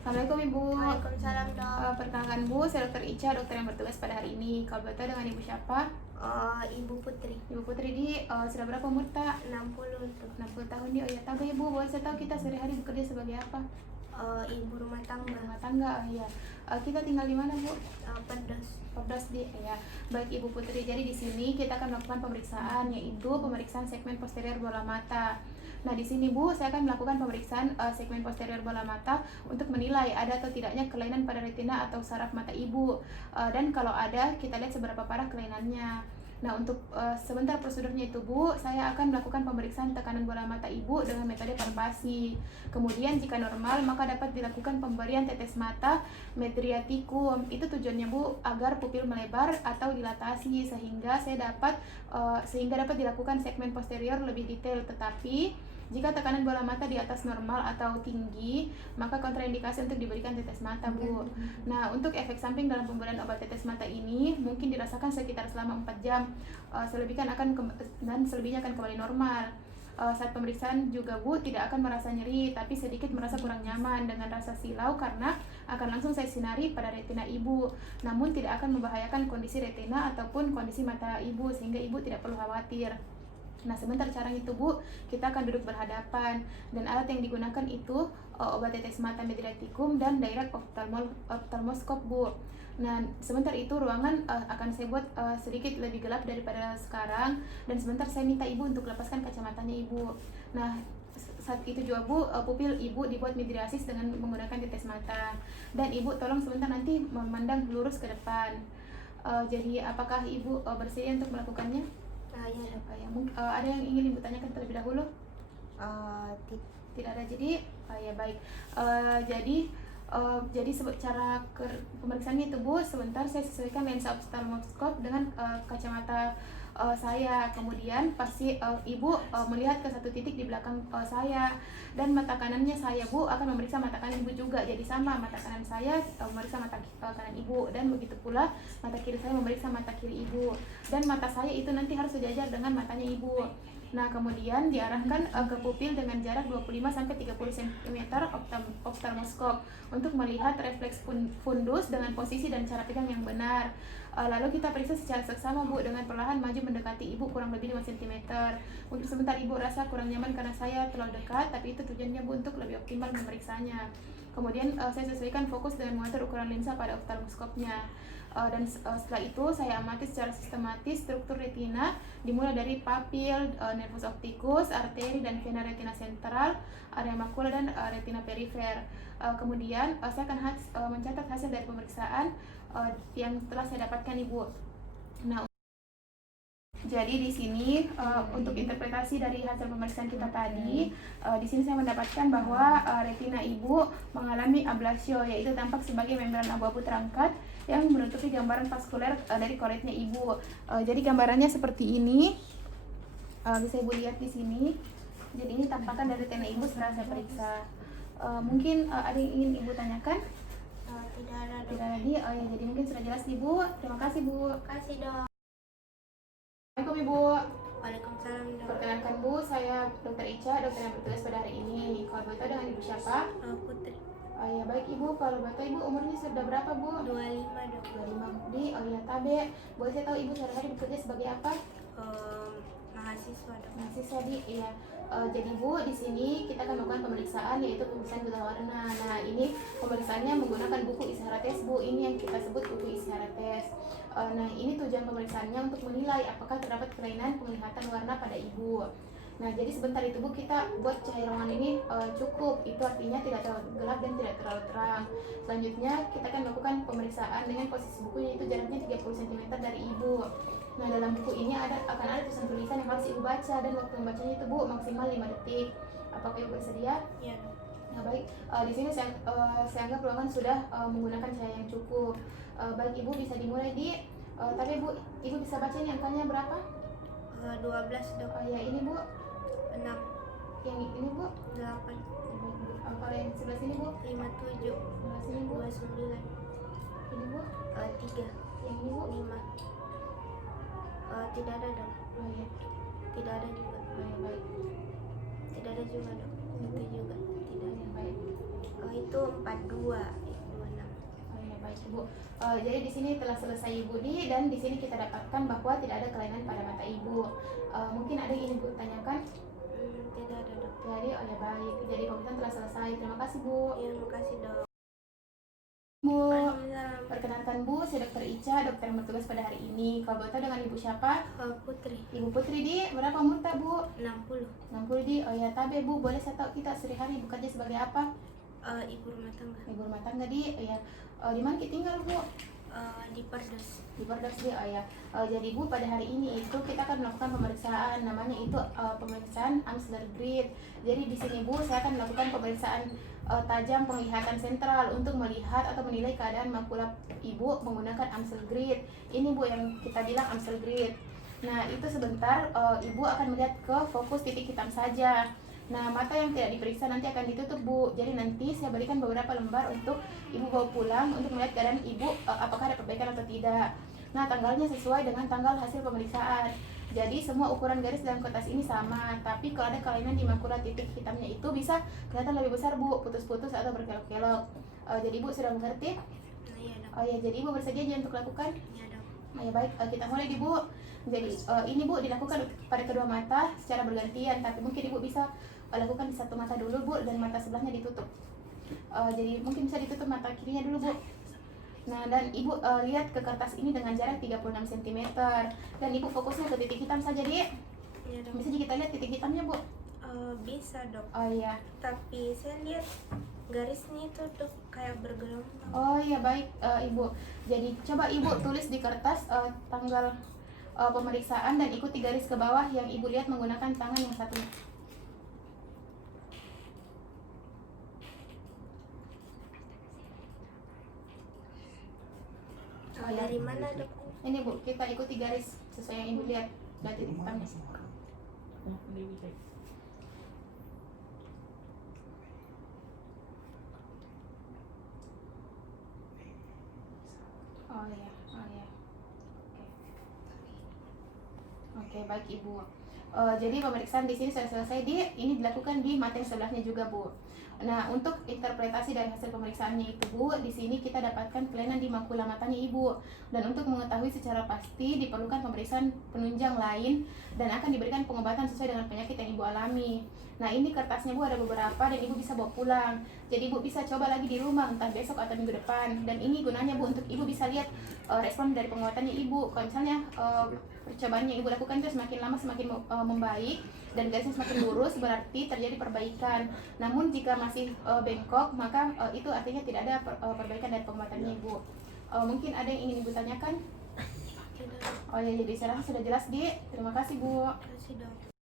Assalamualaikum Ibu. Waalaikumsalam dok. Perkenalkan Bu, saya Dr. Ica, dokter yang bertugas pada hari ini. Kalau boleh tahu dengan Ibu siapa? Ibu Putri. Ibu Putri di sudah berapa umur tak? 60 tuh. 60 tahun di. Oh ya, tahu Ibu, boleh saya tahu kita sehari-hari bekerja sebagai apa? Ibu rumah tangga. Rumah tangga. Oh iya. Kita tinggal di mana Bu? Pedas. Pedas di ya. Baik Ibu Putri, jadi di sini kita akan melakukan pemeriksaan, yaitu pemeriksaan segmen posterior bola mata. Nah, di sini Bu, saya akan melakukan pemeriksaan segmen posterior bola mata untuk menilai ada atau tidaknya kelainan pada retina atau saraf mata Ibu. Dan kalau ada, kita lihat seberapa parah kelainannya. Nah, untuk sebentar prosedurnya itu Bu, saya akan melakukan pemeriksaan tekanan bola mata Ibu dengan metode palpasi. Kemudian jika normal, maka dapat dilakukan pemberian tetes mata medriaticum. Itu tujuannya Bu, agar pupil melebar atau dilatasi sehingga dapat dilakukan segmen posterior lebih detail. Tetapi jika tekanan bola mata di atas normal atau tinggi, maka kontraindikasi untuk diberikan tetes mata, Bu. Nah, untuk efek samping dalam pemberian obat tetes mata ini mungkin dirasakan sekitar selama 4 jam. Selebihnya akan kembali normal. Saat pemeriksaan juga Bu tidak akan merasa nyeri, tapi sedikit merasa kurang nyaman dengan rasa silau karena akan langsung saya sinari pada retina Ibu. Namun tidak akan membahayakan kondisi retina ataupun kondisi mata Ibu, sehingga Ibu tidak perlu khawatir. Nah, sebentar caranya itu Bu, kita akan duduk berhadapan dan alat yang digunakan itu obat tetes mata medriaticum dan direct ophthalmoscope Bu. Nah, sebentar itu ruangan akan saya buat sedikit lebih gelap daripada sekarang, dan sebentar saya minta Ibu untuk lepaskan kacamatanya Ibu. Nah, saat itu juga Bu, pupil Ibu dibuat midriasis dengan menggunakan tetes mata, dan Ibu tolong sebentar nanti memandang lurus ke depan. Jadi apakah Ibu bersedia untuk melakukannya? Ya. Siapa ya? Ada yang ingin Ibu tanyakan terlebih dahulu? Tidak ada. Jadi ya baik. Jadi cara pemeriksaannya itu Bu, sebentar saya sesuaikan lensa ophthalmoscope dengan kacamata saya. Kemudian pasti Ibu melihat ke satu titik di belakang saya, dan mata kanannya saya Bu akan memeriksa mata kanan Ibu juga. Jadi sama, mata kanan saya memeriksa mata kanan Ibu, dan begitu pula mata kiri saya memeriksa mata kiri Ibu, dan mata saya itu nanti harus sejajar dengan matanya Ibu. Nah, kemudian diarahkan ke pupil dengan jarak 25-30 cm ophthalmoscope untuk melihat refleks fundus dengan posisi dan cara pegang yang benar. Lalu kita periksa secara seksama Bu dengan perlahan maju mendekati Ibu kurang lebih 5 cm. Untuk sebentar Ibu rasa kurang nyaman karena saya terlalu dekat, tapi itu tujuannya Bu untuk lebih optimal memeriksanya. Kemudian saya sesuaikan fokus dengan mengatur ukuran lensa pada ophthalmoscope-nya. Dan setelah itu saya amati secara sistematis struktur retina, dimulai dari papil, nervus opticus, arteri dan vena retina sentral, area makula dan retina perifer. Kemudian saya akan mencatat hasil dari pemeriksaan yang telah saya dapatkan Ibu. Nah, jadi di sini untuk interpretasi dari hasil pemeriksaan kita tadi, di sini saya mendapatkan bahwa retina Ibu mengalami ablasio, yaitu tampak sebagai membran abu-abu terangkat yang menutupi gambaran vaskuler dari kornea Ibu. Jadi gambarannya seperti ini, bisa Ibu lihat di sini. Jadi ini tampakan dari retina Ibu setelah saya periksa. Mungkin ada yang ingin Ibu tanyakan? Tidak ada dok. Tidak ada. Oh ya, jadi mungkin sudah jelas Ibu. Terima kasih Bu. Terima kasih dok. Assalamualaikum Ibu. Waalaikumsalam dok. Perkenalkan Bu, saya Dr. Ica, dokter yang bertugas pada hari ini. Kalau boleh tahu dengan Ibu siapa? Putri. Ya baik Ibu, kalau boleh tahu Ibu umurnya sudah berapa Bu? 25 dok. 25 di. Oh ya Tabe, boleh saya tahu Ibu sehari-hari bekerja sebagai apa? Mahasiswa dok. Mahasiswa di. Iya. Jadi Bu, di sini kita akan melakukan pemeriksaan, yaitu pemeriksaan buta warna. Nah, ini pemeriksaannya menggunakan buku isyarat tes Bu. Ini yang kita sebut buku isyarat tes. Nah, ini tujuan pemeriksaannya untuk menilai apakah terdapat kelainan penglihatan warna pada Ibu. Nah, jadi sebentar itu Bu, kita buat cahaya ruangan ini cukup. Itu artinya tidak terlalu gelap dan tidak terlalu terang. Selanjutnya kita akan melakukan pemeriksaan dengan posisi bukunya itu jaraknya 30 cm dari Ibu. Nah, dalam buku ini akan ada tulisan yang harus Ibu baca, dan waktu membacanya itu Bu maksimal 5 detik. Apakah Ibu bersedia? Iya dok. Nah, baik. Di sini saya anggap ruangan sudah menggunakan cahaya yang cukup. Baik Ibu, bisa dimulai di. Tapi Ibu bisa baca ini angkanya berapa? 12 dok. Ya ini Bu. 6. Yang ini Bu. 8. Kalau yang sebelah sini Bu. 57. Sebelah sini Bu. 29. Ini Bu. 3. Yang ini Bu. 5. Tidak ada dok. Oh ya. Tidak ada juga. Baik. Tidak ada juga dok. Itu juga tidak ada. Baik. Itu itu 42, Ibu 26. Oh ya, baik Ibu. Jadi di sini telah selesai Ibu di, dan di sini kita dapatkan bahwa tidak ada kelainan pada mata Ibu. Mungkin ada yang ingin Ibu tanyakan? Tidak ada, Dok. Jadi oh ya baik. Jadi pemeriksaan telah selesai. Terima kasih Bu. Ya, makasih, Dok. Bu, Waalaikumsalam. perkenalkan Bu, saya Dr. Ica, dokter yang bertugas pada hari ini. Kalau boleh tahu dengan Ibu siapa? Putri. Ibu Putri di, berapa umur tak Bu? 60. 60 di. Oh ya, tabe Bu, boleh saya tahu kita sehari-hari bekerja sebagai apa? Ibu rumah tangga. Ibu rumah tangga di. Oh ya. Di mana kita tinggal Bu? Di Pardas. Di Pardas di. Oh ya. Jadi Bu, pada hari ini itu kita akan melakukan pemeriksaan, namanya itu pemeriksaan Amsler Grid. Jadi di sini Bu, saya akan melakukan pemeriksaan tajam penglihatan sentral untuk melihat atau menilai keadaan makula Ibu menggunakan Amsler Grid. Ini Bu yang kita bilang Amsler Grid. Nah, itu sebentar Ibu akan melihat ke fokus titik hitam saja. Nah, mata yang tidak diperiksa nanti akan ditutup Bu. Jadi nanti saya berikan beberapa lembar untuk Ibu bawa pulang untuk melihat keadaan Ibu apakah ada perbaikan atau tidak. Nah, tanggalnya sesuai dengan tanggal hasil pemeriksaan. Jadi semua ukuran garis dalam kertas ini sama, tapi kalau ada kelainan di makula titik hitamnya itu bisa kelihatan lebih besar Bu, putus-putus atau berkelok-kelok. Jadi Ibu sudah mengerti? Iya, Dok. Oh ya, jadi Ibu bersedia aja untuk lakukan? Iya, Dok. Oh ya baik, kita mulai di Bu. Jadi ini Bu dilakukan pada kedua mata secara bergantian, tapi mungkin Ibu bisa lakukan di satu mata dulu Bu, dan mata sebelahnya ditutup. Jadi mungkin bisa ditutup mata kirinya dulu Bu. Nah, dan Ibu lihat ke kertas ini dengan jarak 36 cm, dan Ibu fokusnya ke titik hitam saja Di. Iya, Dok. Bisa kita lihat titik hitamnya Bu? Bisa, Dok. Oh iya. Tapi saya lihat garisnya itu, Dok, kayak bergelombang. Oh iya baik Ibu. Jadi coba Ibu tulis di kertas tanggal pemeriksaan dan ikuti garis ke bawah yang Ibu lihat menggunakan tangan yang satu. Dari mana, Dok? Ini Bu, kita ikuti garis sesuai yang Ibu lihat dari titik hitamnya. Oh iya, oh iya. Oke, baik Ibu. Jadi pemeriksaan di sini sudah selesai Di. Ini dilakukan di mata yang sebelahnya juga Bu. Nah, untuk interpretasi dari hasil pemeriksaannya itu Bu, di sini kita dapatkan kelainan di makula matanya Ibu. Dan untuk mengetahui secara pasti diperlukan pemeriksaan penunjang lain dan akan diberikan pengobatan sesuai dengan penyakit yang Ibu alami. Nah, ini kertasnya Bu ada beberapa dan Ibu bisa bawa pulang. Jadi Ibu bisa coba lagi di rumah entah besok atau minggu depan. Dan ini gunanya Bu untuk Ibu bisa lihat respon dari penguatannya Ibu. Kalau misalnya percobaan yang Ibu lakukan itu semakin lama semakin membaik dan garisnya semakin lurus, berarti terjadi perbaikan. Namun jika masih bengkok, maka itu artinya tidak ada perbaikan dari penguatannya Ibu. Mungkin ada yang ingin Ibu tanyakan? Tidak. Oh ya, jadi saya rasa sudah jelas Di. Terima kasih Bu. Kasih, Dok.